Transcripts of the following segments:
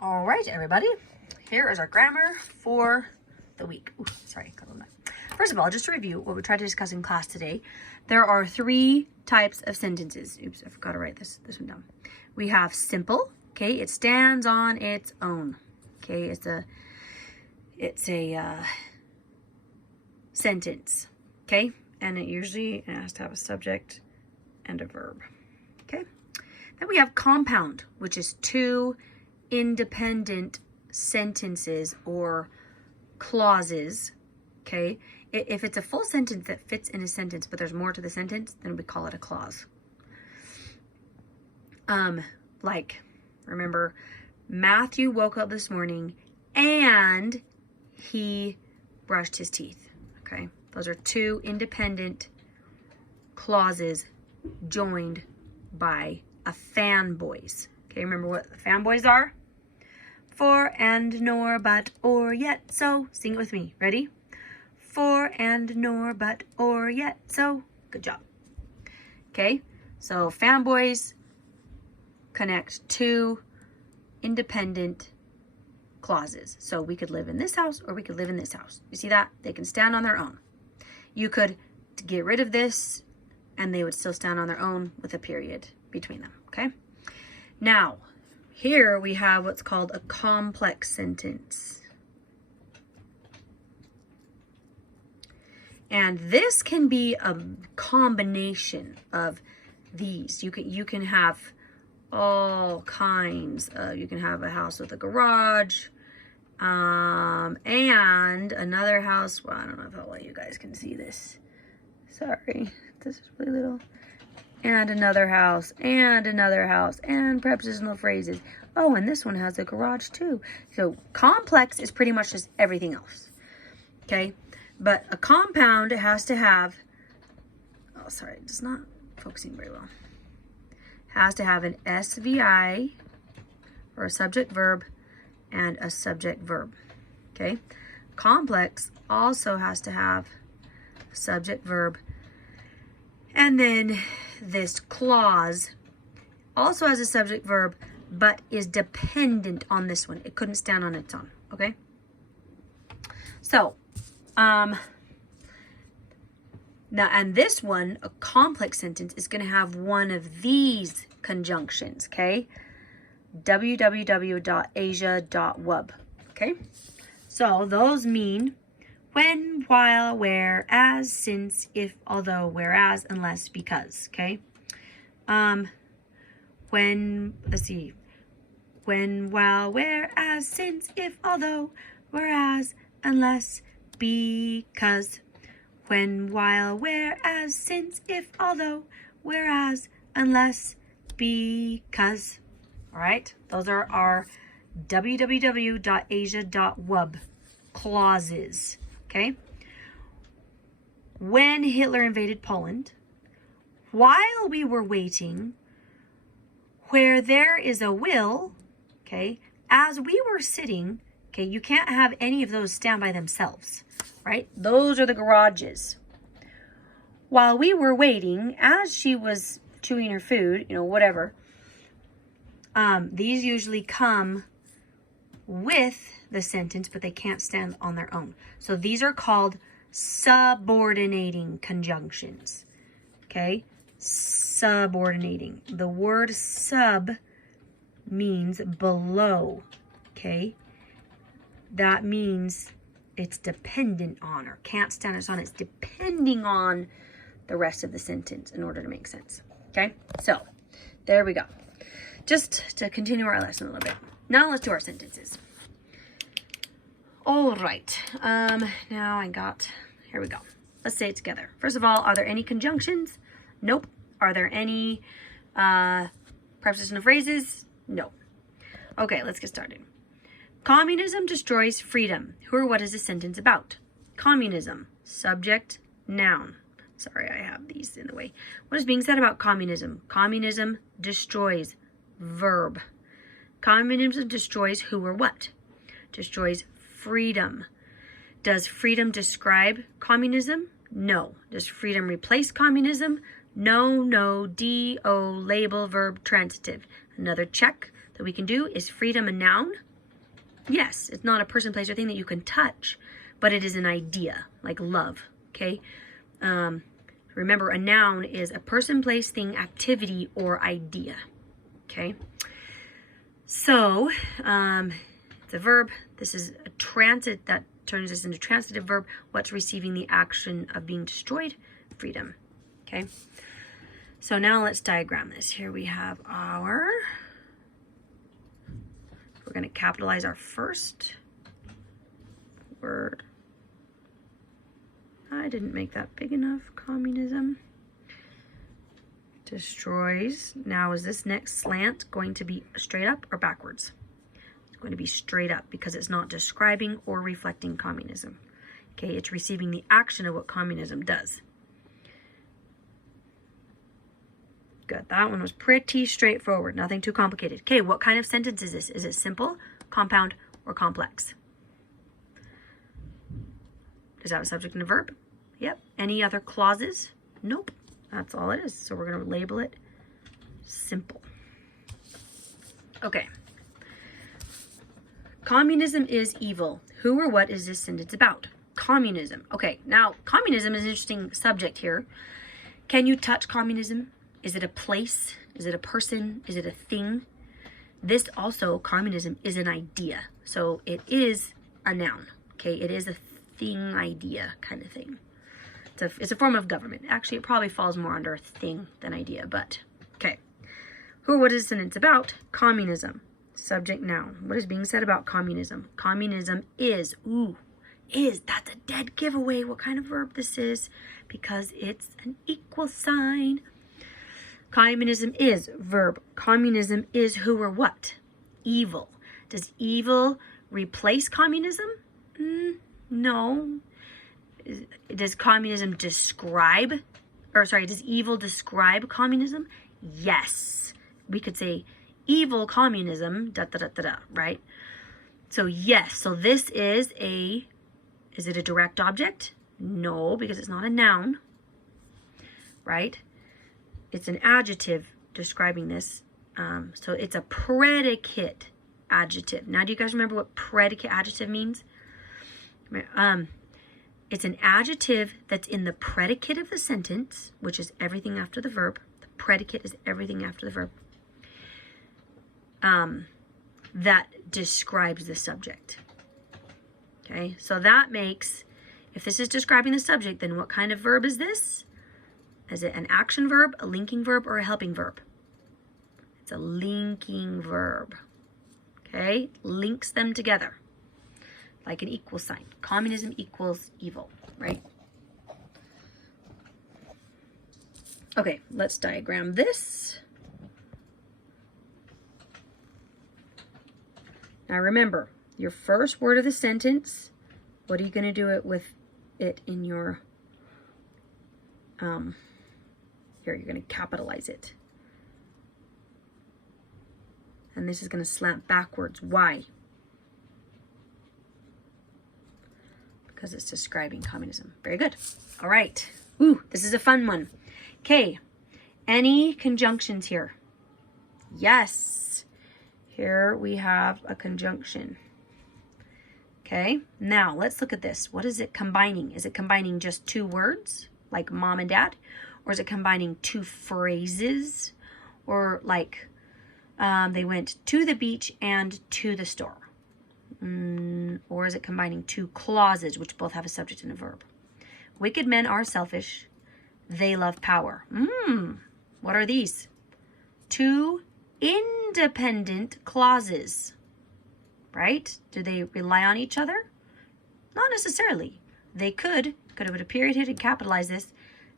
All right, everybody. Here is our grammar for the week. Ooh, sorry. First of all, just to review what we tried to discuss in class today, there are 3 types of sentences. Oops, I forgot to write this one down. We have simple. Okay, it stands on its own. Okay, it's a sentence. Okay, and it usually has to have a subject and a verb. Okay, then we have compound, which is 2 independent sentences or clauses. Okay, if it's a full sentence that fits in a sentence, but there's more to the sentence, then we call it a clause. Like, remember, Matthew woke up this morning and he brushed his teeth. Okay, those are 2 independent clauses joined by a fanboys. Okay, remember what the fanboys are? For and nor, but, or, yet, so. Sing it with me. Ready? For and nor, but, or, yet, so. Good job. Okay, so fanboys connect 2 independent clauses. So we could live in this house or we could live in this house. You see that? They can stand on their own. You could get rid of this and they would still stand on their own with a period between them. Okay? Now, here we have what's called a complex sentence. And this can be a combination of these. You can have all kinds. You can have a house with a garage, and another house. Well, I don't know how well you guys can see this. Sorry, this is really little. And another house, and another house, and prepositional phrases. Oh, and this one has a garage too. So complex is pretty much just everything else. Okay, but a compound has to have. Oh, sorry, it's not focusing very well. Has to have an SVI or a subject verb and a subject verb. Okay, complex also has to have a subject verb, and then this clause also has a subject verb but is dependent on this one. It couldn't stand on its own. Okay, so now, and this one, a complex sentence, is going to have one of these conjunctions, okay? www.asia.wub, okay? So those mean when, while, where, as, since, if, although, whereas, unless, because, okay? When, let's see. When, while, where, as, since, if, although, whereas, unless, because. When, while, where, as, since, if, although, whereas, unless, because. All right, those are our www.asia.wub clauses. Okay. When Hitler invaded Poland, while we were waiting, where there is a will, okay, as we were sitting, okay, you can't have any of those stand by themselves. Right? Those are the garages. While we were waiting, as she was chewing her food, whatever, these usually come with the sentence, but they can't stand on their own. So these are called subordinating conjunctions. Okay? Subordinating. The word sub means below. Okay? That means it's dependent on, or can't stand its on. It's depending on the rest of the sentence in order to make sense. Okay, so there we go. Just to continue our lesson a little bit. Now let's do our sentences. All right. Now here we go. Let's say it together. First of all, are there any conjunctions? Nope. Are there any prepositional phrases? No. Okay, let's get started. Communism destroys freedom. Who or what is the sentence about? Communism. Subject, noun. Sorry, I have these in the way. What is being said about communism? Communism destroys. Verb. Communism destroys who or what? Destroys freedom. Does freedom describe communism? No. Does freedom replace communism? No, no, D-O, label, verb, transitive. Another check that we can do, is freedom a noun? Yes, it's not a person, place, or thing that you can touch, but it is an idea, like love, okay? Remember, a noun is a person, place, thing, activity, or idea, okay? So, it's a verb. This is a transit that turns this into transitive verb. What's receiving the action of being destroyed? Freedom, okay? So now let's diagram this. Here we have our... We're going to capitalize our first word. I didn't make that big enough. Communism. Destroys. Now, is this next slant going to be straight up or backwards? It's going to be straight up because it's not describing or reflecting communism. Okay, it's receiving the action of what communism does. Good. That one was pretty straightforward. Nothing too complicated. Okay, what kind of sentence is this? Is it simple, compound, or complex? Does that have a subject and a verb? Yep. Any other clauses? Nope. That's all it is. So we're going to label it simple. Okay. Communism is evil. Who or what is this sentence about? Communism. Okay, now communism is an interesting subject here. Can you touch communism? Is it a place? Is it a person? Is it a thing? This also, communism, is an idea. So it is a noun. Okay, it is a thing, idea kind of thing. It's a form of government. Actually, it probably falls more under thing than idea, but okay. Who or what is the sentence about? Communism. Subject, noun. What is being said about communism? Communism is, that's a dead giveaway what kind of verb this is because it's an equal sign. Communism is verb. Communism is who or what? Evil. Does evil replace communism? No. Does communism describe, does evil describe communism? Yes. We could say evil communism, right? So yes, so this is it a direct object? No, because it's not a noun, right? It's an adjective describing this. So it's a predicate adjective. Now, do you guys remember what predicate adjective means? It's an adjective that's in the predicate of the sentence, which is everything after the verb. The predicate is everything after the verb. That describes the subject. Okay, so that makes, if this is describing the subject, then what kind of verb is this? Is it an action verb, a linking verb, or a helping verb? It's a linking verb. Okay, links them together like an equal sign. Communism equals evil, right? Okay, let's diagram this. Now remember, your first word of the sentence, what are you going to do it with it in your, here, you're going to capitalize it. And this is going to slant backwards. Why? Because it's describing communism. Very good. All right. Ooh, this is a fun one. Okay. Any conjunctions here? Yes. Here we have a conjunction. Okay. Now let's look at this. What is it combining? Is it combining just two words like mom and dad? Or is it combining two phrases? Or like they went to the beach and to the store? Or is it combining two clauses which both have a subject and a verb? Wicked men are selfish. They love power. What are these? Two independent clauses, right? Do they rely on each other? Not necessarily. They could have put a period here and capitalize this,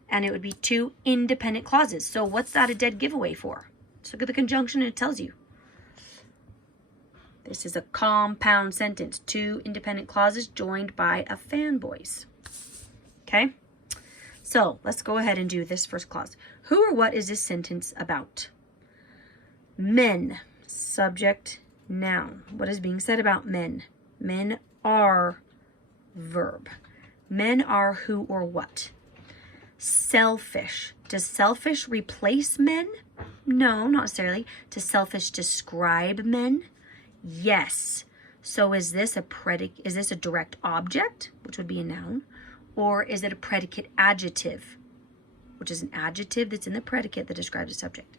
and it would be two independent clauses. So what's that a dead giveaway for? Let's look at the conjunction and it tells you. This is a compound sentence. Two independent clauses joined by a fanboys. Okay? So let's go ahead and do this first clause. Who or what is this sentence about? Men. Subject, noun. What is being said about men? Men are verb. Men are who or what? Selfish. Does selfish replace men? No, not necessarily. Does selfish describe men? Yes. So is this a predicate? Is this a direct object, which would be a noun? Or is it a predicate adjective, which is an adjective that's in the predicate that describes a subject?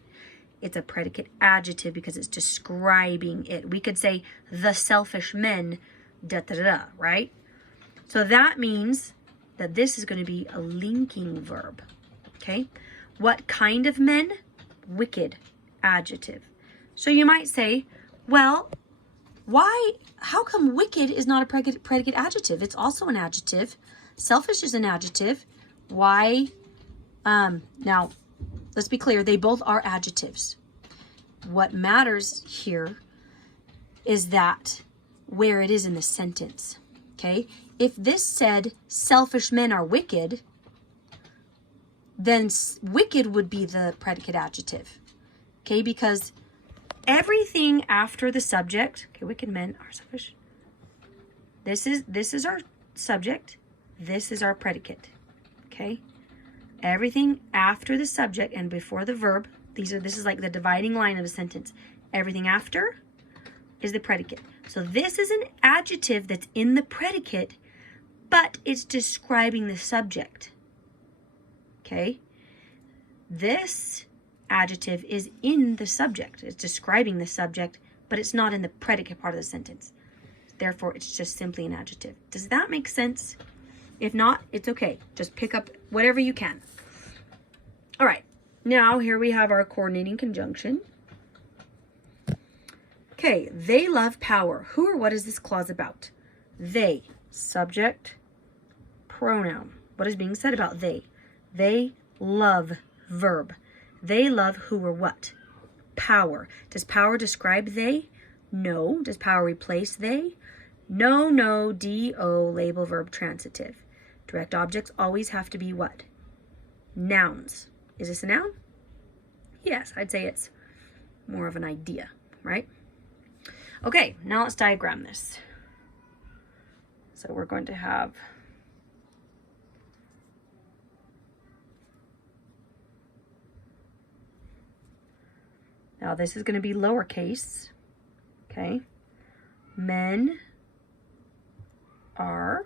It's a predicate adjective because it's describing it. We could say the selfish men, da da da, right? So that means that this is going to be a linking verb. Okay? What kind of men? Wicked, adjective. So you might say, well, how come wicked is not a predicate adjective? It's also an adjective. Selfish is an adjective. Why? Now, let's be clear. They both are adjectives. What matters here is that where it is in the sentence. Okay? If this said selfish men are wicked, then wicked would be the predicate adjective. Okay? Because everything after the subject, okay, wicked men are selfish. This is our subject. This is our predicate. Okay? Everything after the subject and before the verb, this is like the dividing line of a sentence. Everything after is the predicate. So this is an adjective that's in the predicate, but it's describing the subject. Okay? This adjective is in the subject. It's describing the subject, but it's not in the predicate part of the sentence. Therefore, it's just simply an adjective. Does that make sense? If not, it's okay. Just pick up whatever you can. All right. Now, here we have our coordinating conjunction. Okay. They love power. Who or what is this clause about? They. Subject. Pronoun. What is being said about they? They love. Verb. They love who or what? Power. Does power describe they? No. Does power replace they? No, no, D-O, label, verb, transitive. Direct objects always have to be what? Nouns. Is this a noun? Yes, I'd say it's more of an idea, right? Okay, now let's diagram this. So we're going to have now this is going to be lowercase, okay? Men are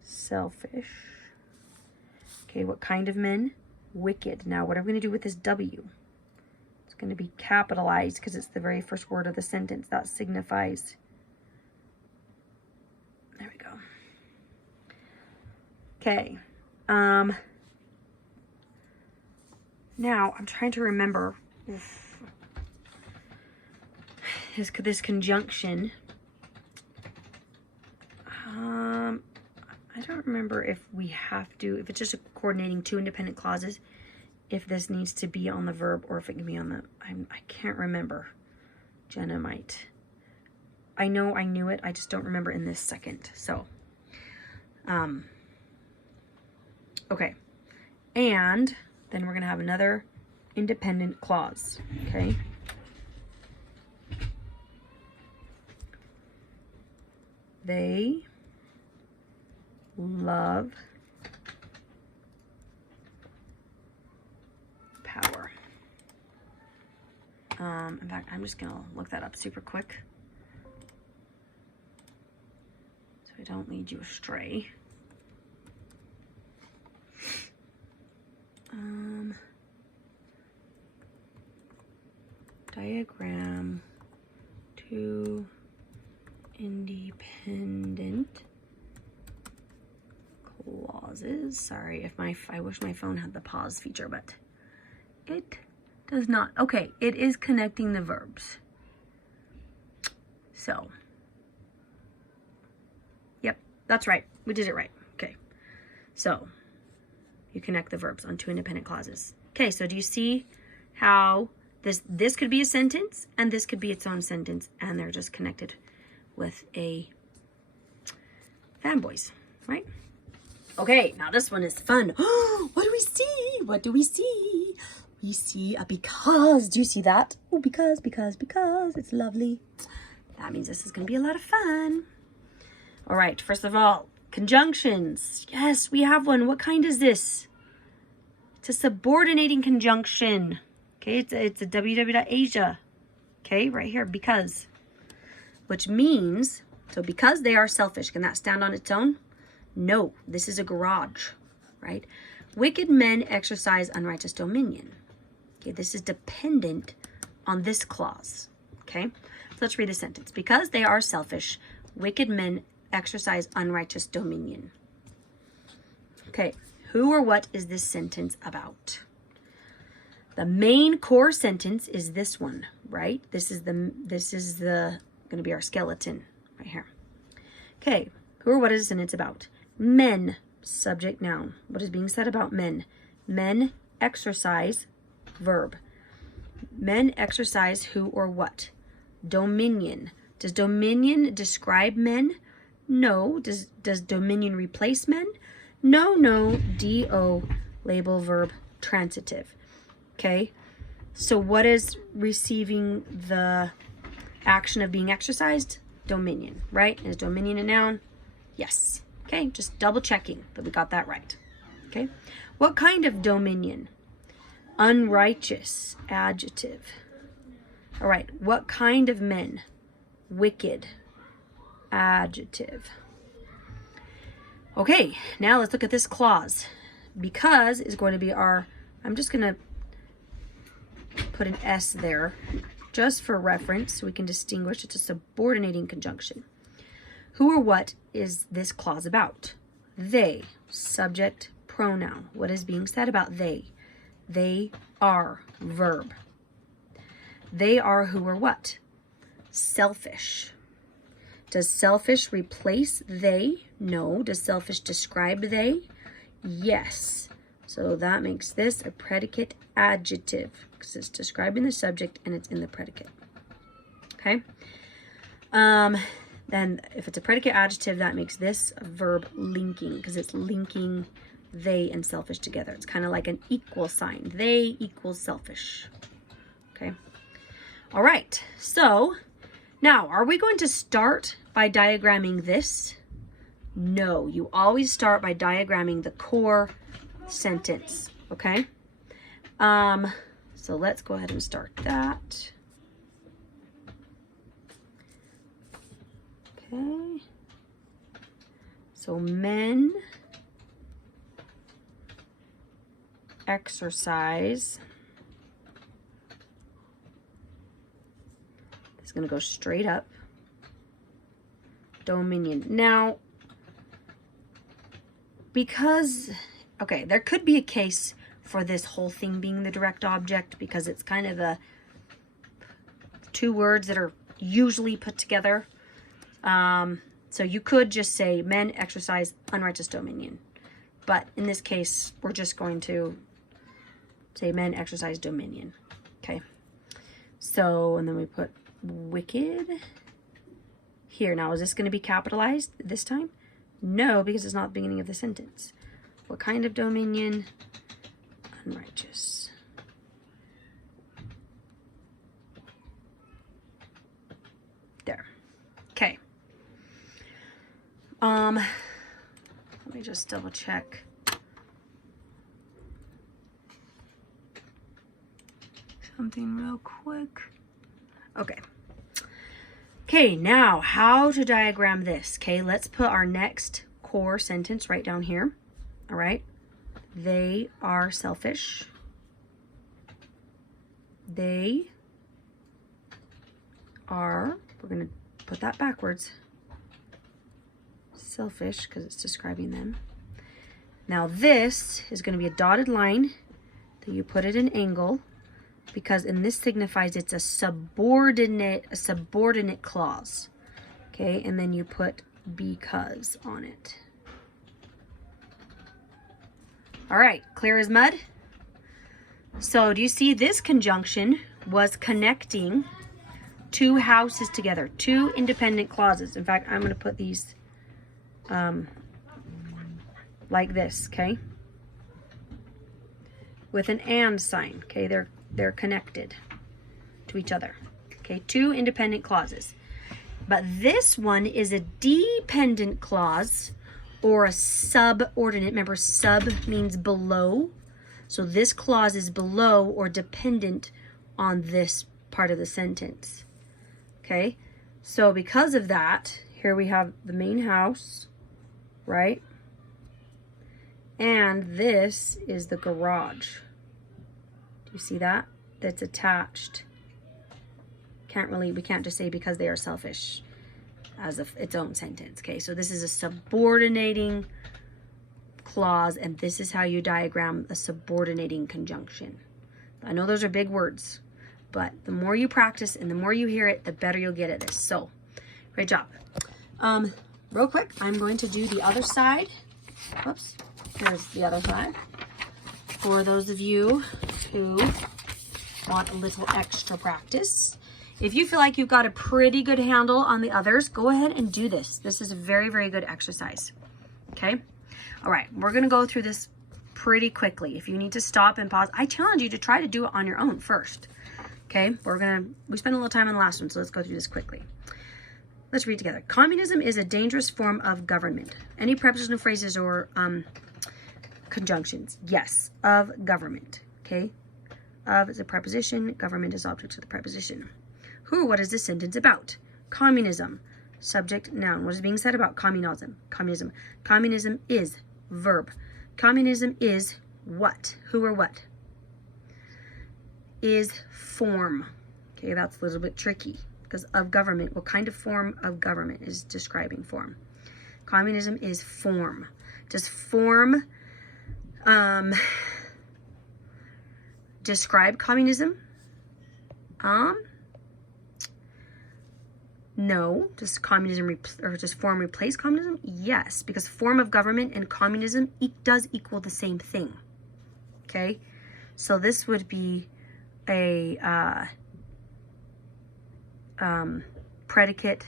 selfish. Okay, what kind of men? Wicked. Now, what are we going to do with this W? It's going to be capitalized because it's the very first word of the sentence. That signifies. There we go. Okay. Now, I'm trying to remember this conjunction. I don't remember if we have to, if it's just coordinating two independent clauses, if this needs to be on the verb or if it can be on the, I can't remember. Jenna might. I know I knew it, I just don't remember in this second. So, okay. And then we're going to have another independent clause, okay? They love power. In fact, I'm just gonna look that up super quick so I don't lead you astray. Diagram two independent clauses. Sorry if I wish my phone had the pause feature, but it does not. Okay, it is connecting the verbs. So, yep, that's right. We did it right. Okay, so you connect the verbs on two independent clauses. Okay, so do you see how this could be a sentence and this could be its own sentence, and they're just connected with a fanboys, right? Okay, now this one is fun. What do we see? What do we see? We see a because. Do you see that? Oh, because. It's lovely. That means this is going to be a lot of fun. All right, first of all, conjunctions. Yes, we have one. What kind is this? It's a subordinating conjunction. Okay, it's a www.asia. Okay, right here, because. which means, so because they are selfish, can that stand on its own? No, this is a garage, right? Wicked men exercise unrighteous dominion. Okay, this is dependent on this clause, okay? So let's read the sentence. Because they are selfish, wicked men exercise unrighteous dominion. Okay, who or what is this sentence about? The main core sentence is this one, right? This is going to be our skeleton right here. Okay, who or what is the sentence about? Men, subject, noun. What is being said about men? Men exercise, verb. Men exercise who or what? Dominion. Does dominion describe men? No. Does dominion replace men? No, no. Do, label, verb, transitive. Okay, so what is receiving the action of being exercised? Dominion, right? Is dominion a noun? Yes. Okay, just double checking that we got that right. Okay, what kind of dominion? Unrighteous, adjective. All right, what kind of men? Wicked, adjective. Okay, now let's look at this clause. Because is going to be our, I'm just going to put an S there just for reference so we can distinguish. It's a subordinating conjunction. Who or what is this clause about? They, subject, pronoun. What is being said about they? They are, verb. They are who or what? Selfish. Does selfish replace they? No. Does selfish describe they? Yes. So that makes this a predicate adjective because it's describing the subject and it's in the predicate. Okay. Then if it's a predicate adjective, that makes this a verb linking because it's linking they and selfish together. It's kind of like an equal sign. They equals selfish. Okay. All right. So now, are we going to start by diagramming this? No, you always start by diagramming the core sentence, okay? So let's go ahead and start that. Okay. So men exercise. It's going to go straight up. Dominion. Now, because, okay, there could be a case for this whole thing being the direct object because it's kind of a two words that are usually put together. So you could just say men exercise unrighteous dominion. But in this case, we're just going to say men exercise dominion. Okay. So, and then we put wicked here. Now, is this going to be capitalized this time? No, because it's not the beginning of the sentence. What kind of dominion? Unrighteous. There. Okay. Let me just double check. Something real quick. Okay. Okay, now how to diagram this. Okay, let's put our next core sentence right down here. All right. They are selfish. They are, we're going to put that backwards. Selfish because it's describing them. Now this is going to be a dotted line that you put at an angle because in this signifies it's a subordinate clause. Okay, and then you put because on it. All right, clear as mud? So do you see this conjunction was connecting two houses together, two independent clauses. In fact, I'm going to put these like this, okay? With an and sign, okay? They're connected to each other, okay? Two independent clauses. But this one is a dependent clause or a subordinate. Remember, sub means below. So this clause is below or dependent on this part of the sentence, okay? So because of that, here we have the main house, right? And this is the garage. Do you see that? That's attached. We can't just say because they are selfish as its own sentence. Okay, so this is a subordinating clause, and this is how you diagram a subordinating conjunction. I know those are big words, but the more you practice and the more you hear it, the better you'll get at this. So, great job. Real quick, I'm going to do the other side. Whoops, here's the other side. For those of you who want a little extra practice. If you feel like you've got a pretty good handle on the others, go ahead and do this. This is a very, very good exercise. Okay? All right, we're going to go through this pretty quickly. If you need to stop and pause, I challenge you to try to do it on your own first. Okay? We spent a little time on the last one, so let's go through this quickly. Let's read together. Communism is a dangerous form of government. Any prepositional phrases or conjunctions? Yes, of government. Okay? Of is a preposition. Government is object of the preposition. Who or what is this sentence about? Communism. Subject, noun. What is being said about communism? Communism. Communism is verb. Communism is what? Who or what? Is form. Okay, that's a little bit tricky because of government. What kind of form of government is describing form? Communism is form. Does form describe communism? No. Does form replace communism? Yes, because form of government and communism does equal the same thing. Okay, so this would be a predicate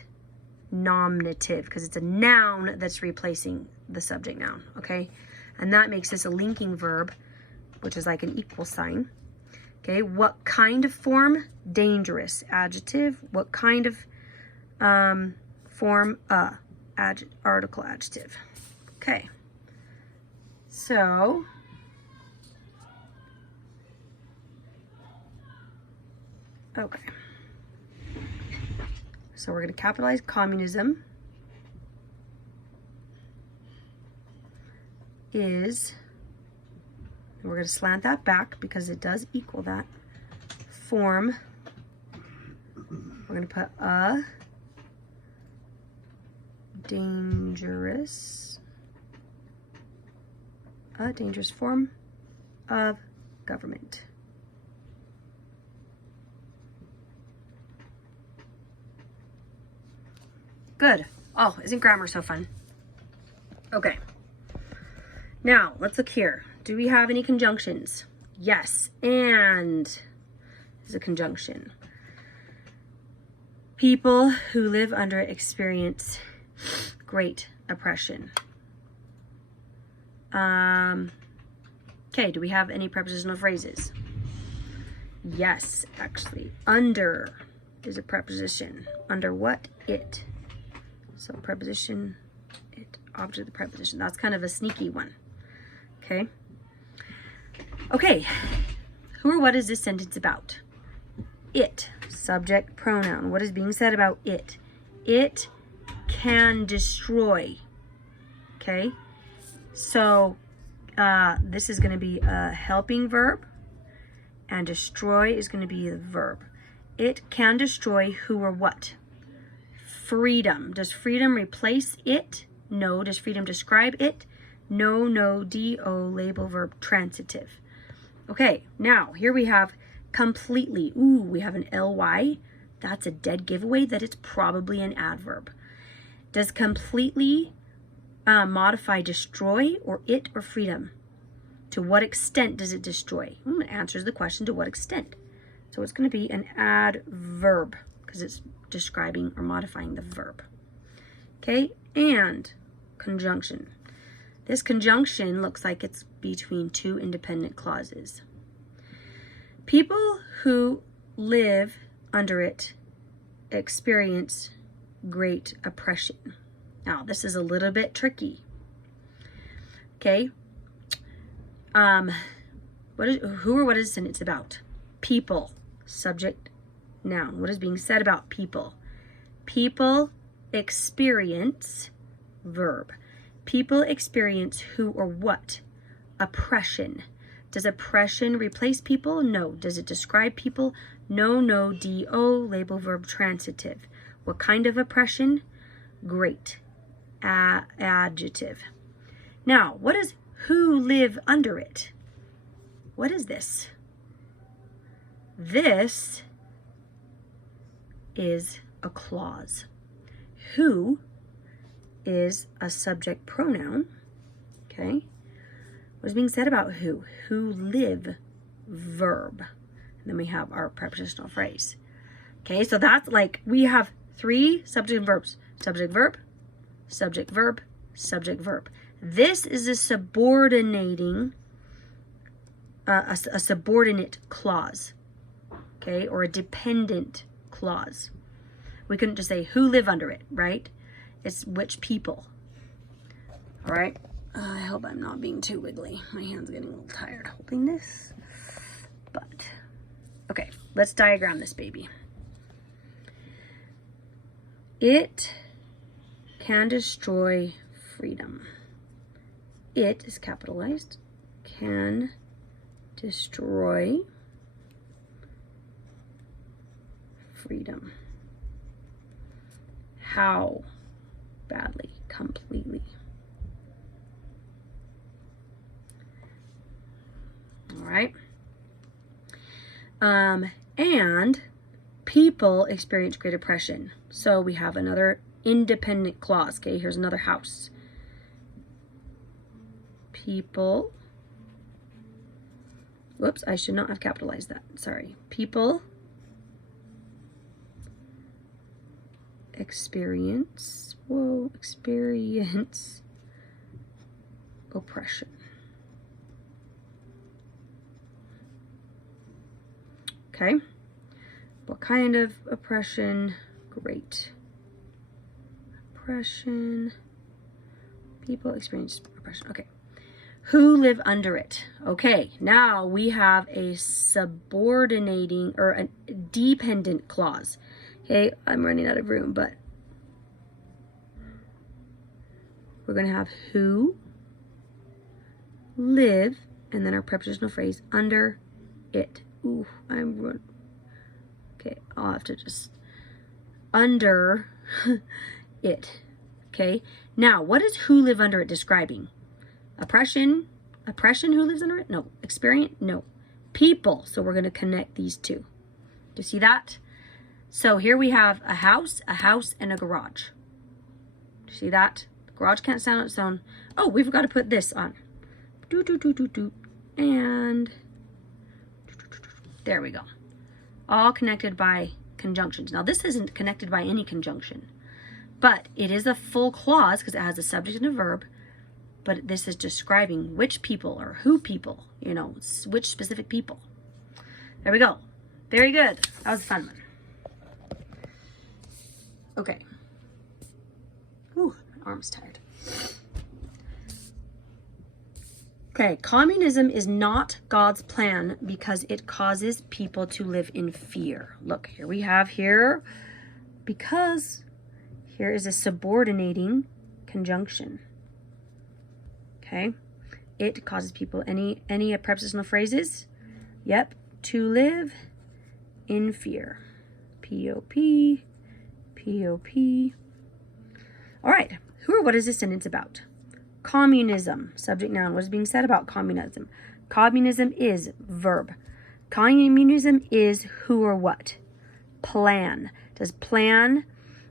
nominative because it's a noun that's replacing the subject noun. Okay, and that makes this a linking verb, which is like an equal sign. Okay, what kind of form? Dangerous. Adjective. What kind of form? Article adjective. Okay. So okay. So we're going to capitalize communism is, and we're going to slant that back because it does equal that form. We're going to put a dangerous form of government. Good. Oh, isn't grammar so fun? Okay. Now, let's look here. Do we have any conjunctions? Yes, and is a conjunction. People who live under it experience great oppression. Okay, do we have any prepositional phrases? Yes, actually. Under is a preposition. Under what? It. So preposition, it, object of the preposition. That's kind of a sneaky one. Okay. Okay. Who or what is this sentence about? It. Subject, pronoun. What is being said about it? It can destroy. Okay. So this is going to be a helping verb, and destroy is going to be the verb. It can destroy who or what? Freedom. Does freedom replace it? No. Does freedom describe it? No, no, D-O, label verb, transitive. Okay, now here we have completely. Ooh, we have an L-Y. That's a dead giveaway that it's probably an adverb. Does completely modify destroy or it or freedom? To what extent does it destroy? It answers the question, to what extent? So it's going to be an adverb because it's describing or modifying the verb. Okay, and conjunction. This conjunction looks like it's between two independent clauses. People who live under it experience great oppression. Now, this is a little bit tricky. Okay. Who or what is the sentence about? People. Subject, noun. What is being said about people? People experience, verb. People experience who or what? Oppression. Does oppression replace people? No. Does it describe people? No, no. D-O, label verb transitive. What kind of oppression? Great. Adjective. Now, what is who live under it? What is this? This is a clause. Who is a subject pronoun. Okay. What is being said about who? Who live, verb. And then we have our prepositional phrase. Okay, so that's like, we have 3 subject and verbs. Subject, verb, subject, verb, subject, verb. This is a subordinating, a subordinate clause. Okay, or a dependent clause. We couldn't just say who live under it, right? It's which people. All right. I hope I'm not being too wiggly. My hand's getting a little tired holding this. But, okay, let's diagram this baby. It can destroy freedom. It is capitalized. Can destroy freedom. How badly? Completely. All right. And people experience great oppression. So we have another independent clause. Okay, here's another house. People. Whoops, I should not have capitalized that. Sorry. People experience oppression. Okay. What kind of oppression? Great. Oppression. People experience oppression. Okay. Who live under it? Okay. Now we have a subordinating or a dependent clause. Okay. I'm running out of room, but we're going to have who live and then our prepositional phrase under it. Ooh, okay, I'll have to just under it. Okay, now what is who live under it describing? Oppression who lives under it? No. Experience? No. People. So we're going to connect these two. Do you see that? So here we have a house, and a garage. Do you see that? The garage can't stand on its own. Oh, we've got to put this on. And there we go. All connected by conjunctions. Now this isn't connected by any conjunction, but it is a full clause because it has a subject and a verb, but this is describing which people or who people, you know, which specific people. There we go. Very good. That was a fun one. Okay. Ooh, my arm's tired. Okay, communism is not God's plan because it causes people to live in fear. Look, here we have here, because here is a subordinating conjunction. Okay, it causes people, any prepositional phrases? Yep, to live in fear. P-O-P, P-O-P. All right, who or what is this sentence about? Communism, subject noun. What is being said about communism? Communism is verb. Communism is who or what? Plan. Does plan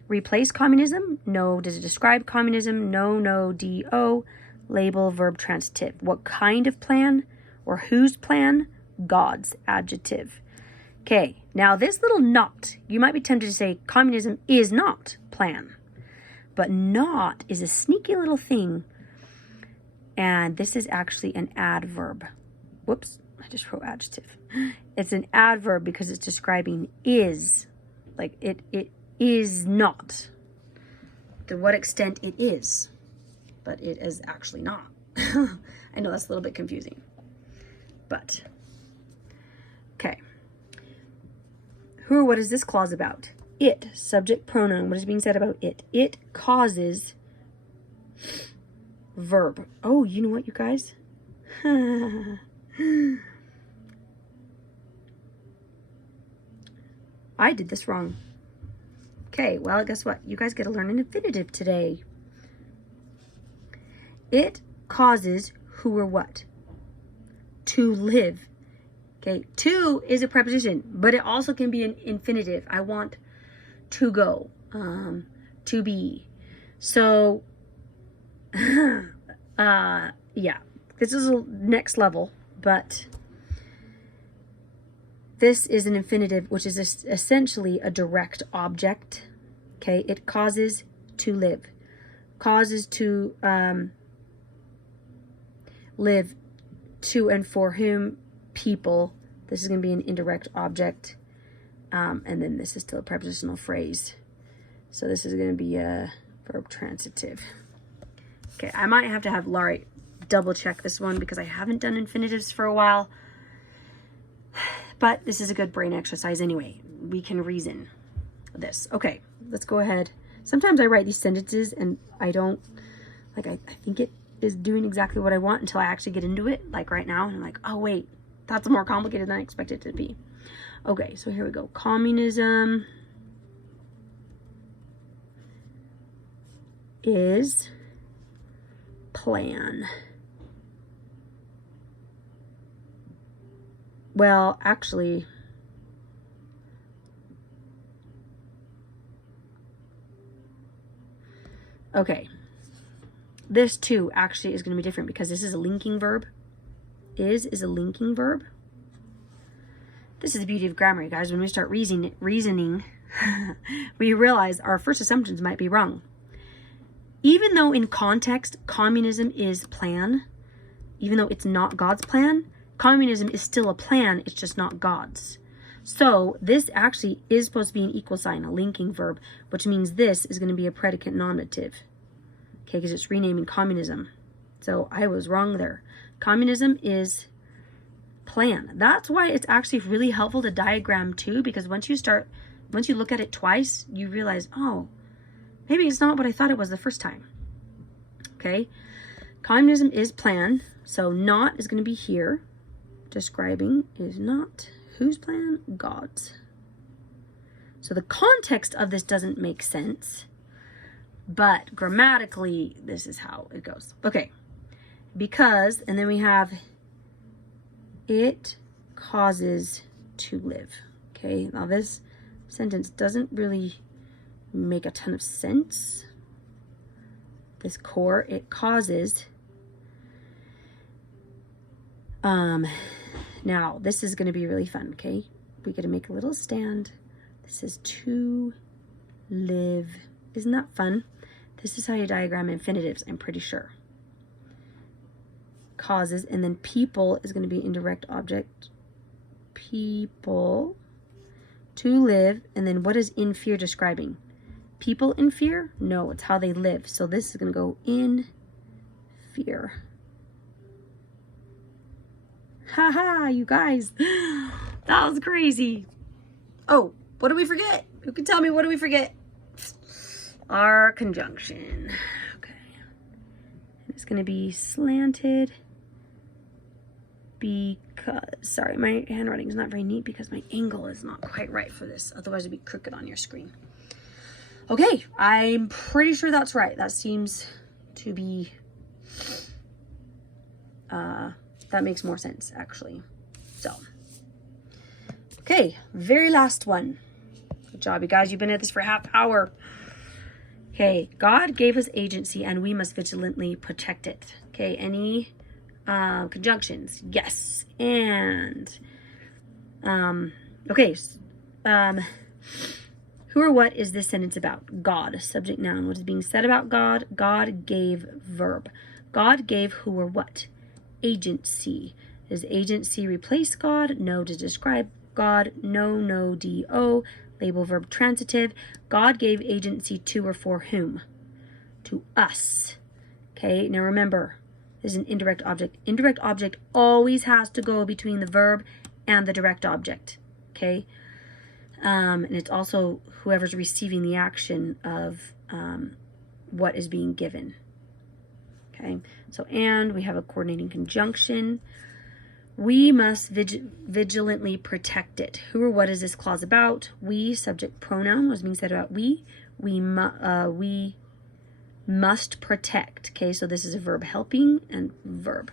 replace communism? No. Does it describe communism? No, no. D-O, label, verb, transitive. What kind of plan or whose plan? God's, adjective. Okay, now this little not, you might be tempted to say communism is not plan. But not is a sneaky little thing. And this is actually an adverb. Whoops, I just wrote adjective. It's an adverb because it's describing is. Like it is not. To what extent it is. But it is actually not. I know that's a little bit confusing. But, okay. Who or what is this clause about? it, subject pronoun. What is being said about it? It causes verb. Oh, you know what, you guys? I did this wrong. Okay, well, guess what? You guys get to learn an infinitive today. It causes who or what? To live. Okay, to is a preposition, but it also can be an infinitive. I want to go, to be. So, yeah, this is a next level, but this is an infinitive, which is essentially a direct object. Okay, it causes to live. Causes to live, to and for whom, people. This is going to be an indirect object. And then this is still a prepositional phrase. So this is going to be a verb transitive. Okay, I might have to have Laurie double check this one because I haven't done infinitives for a while. But this is a good brain exercise anyway. We can reason this. Okay, let's go ahead. Sometimes I write these sentences and I don't, like, I think it is doing exactly what I want until I actually get into it. Like right now, and I'm like, oh wait, that's more complicated than I expected it to be. Okay, so here we go. Communism is plan. Well, actually, okay. This too actually is going to be different because this is a linking verb. Is a linking verb. This is the beauty of grammar, you guys. When we start reasoning, we realize our first assumptions might be wrong. Even though in context, communism is plan, even though it's not God's plan, communism is still a plan, it's just not God's. So this actually is supposed to be an equal sign, a linking verb, which means this is going to be a predicate nominative. Okay, because it's renaming communism. So I was wrong there. Communism is plan. That's why it's actually really helpful to diagram too, because once you look at it twice, you realize, oh, maybe it's not what I thought it was the first time. Okay, communism is plan. So not is going to be here. Describing is not whose plan? God's. So the context of this doesn't make sense, but grammatically, this is how it goes. Okay, because, and then we have it causes to live. Okay, now this sentence doesn't really make a ton of sense. This core, it causes. Now this is going to be really fun. Okay, we get to make a little stand. This is to live. Isn't that fun? This is how you diagram infinitives, I'm pretty sure. Causes, and then people is going to be indirect object. People to live, and then what is in fear describing? People in fear? No, it's how they live. So this is going to go in fear. Haha, you guys. That was crazy. Oh, what did we forget? Who can tell me what do we forget? Our conjunction. Okay. It's going to be slanted because, sorry, my handwriting is not very neat because my angle is not quite right for this. Otherwise it'd be crooked on your screen. Okay, I'm pretty sure that's right. That seems to be, that makes more sense actually. So, okay, very last one. Good job, you guys. You've been at this for a half hour. Okay, God gave us agency and we must vigilantly protect it. Okay, any conjunctions? Yes. And okay, who or what is this sentence about? God, subject noun. What is being said about God? God gave verb. God gave who or what? Agency. Does agency replace God? No. To describe God? No, no, do. Label verb transitive. God gave agency to or for whom? To us. Okay, now remember, this is an indirect object. Indirect object always has to go between the verb and the direct object. Okay, And it's also whoever's receiving the action of what is being given. Okay, so and we have a coordinating conjunction. We must vigilantly protect it. Who or what is this clause about? We, subject pronoun, was being said about we. We must protect. Okay, so this is a verb, helping and verb.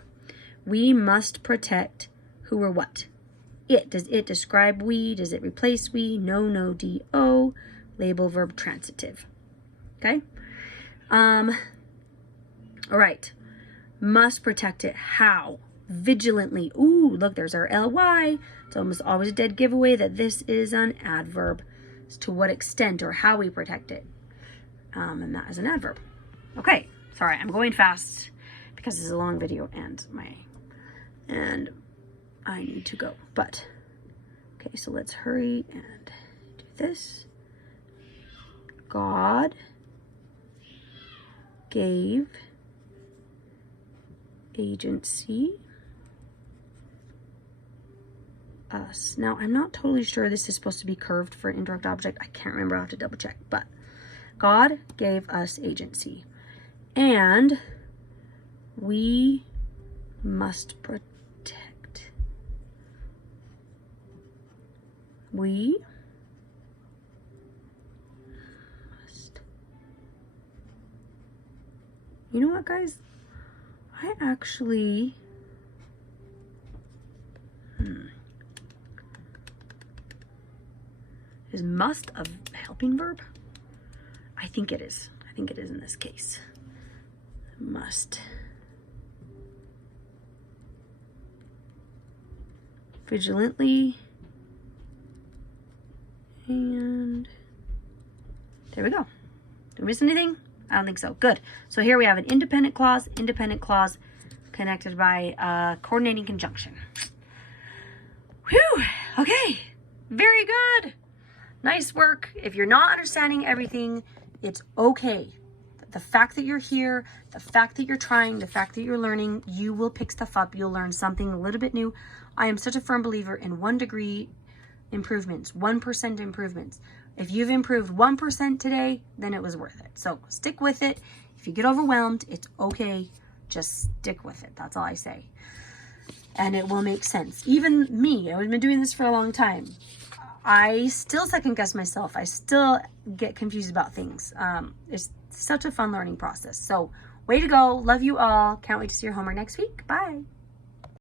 We must protect who or what? It. Does it describe we? Does it replace we? No, no, do. Label verb transitive. Okay. All right. Must protect it. How? Vigilantly. Ooh, look, there's our ly. It's almost always a dead giveaway that this is an adverb. It's to what extent or how we protect it. And that is an adverb. Okay. Sorry, I'm going fast because this is a long video and I need to go. But okay, so let's hurry and do this. God gave agency us. Now, I'm not totally sure this is supposed to be curved for an indirect object. I can't remember. I'll have to double check. But God gave us agency. And we must protect. We must. You know what, guys? I actually... Is must a helping verb? I think it is. I think it is in this case. Must. Vigilantly. And there we go. Did we miss anything? I don't think so. Good. So here we have an independent clause connected by a coordinating conjunction. Whew. Okay. Very good. Nice work. If you're not understanding everything, it's okay. The fact that you're here, the fact that you're trying, the fact that you're learning, you will pick stuff up. You'll learn something a little bit new. I am such a firm believer in 1 degree improvements, 1% improvements. If you've improved 1% today, then it was worth it. So stick with it. If you get overwhelmed, it's okay. Just stick with it. That's all I say. And it will make sense. Even me, I've been doing this for a long time. I still second guess myself. I still get confused about things. It's such a fun learning process. So way to go. Love you all. Can't wait to see your homework next week. Bye.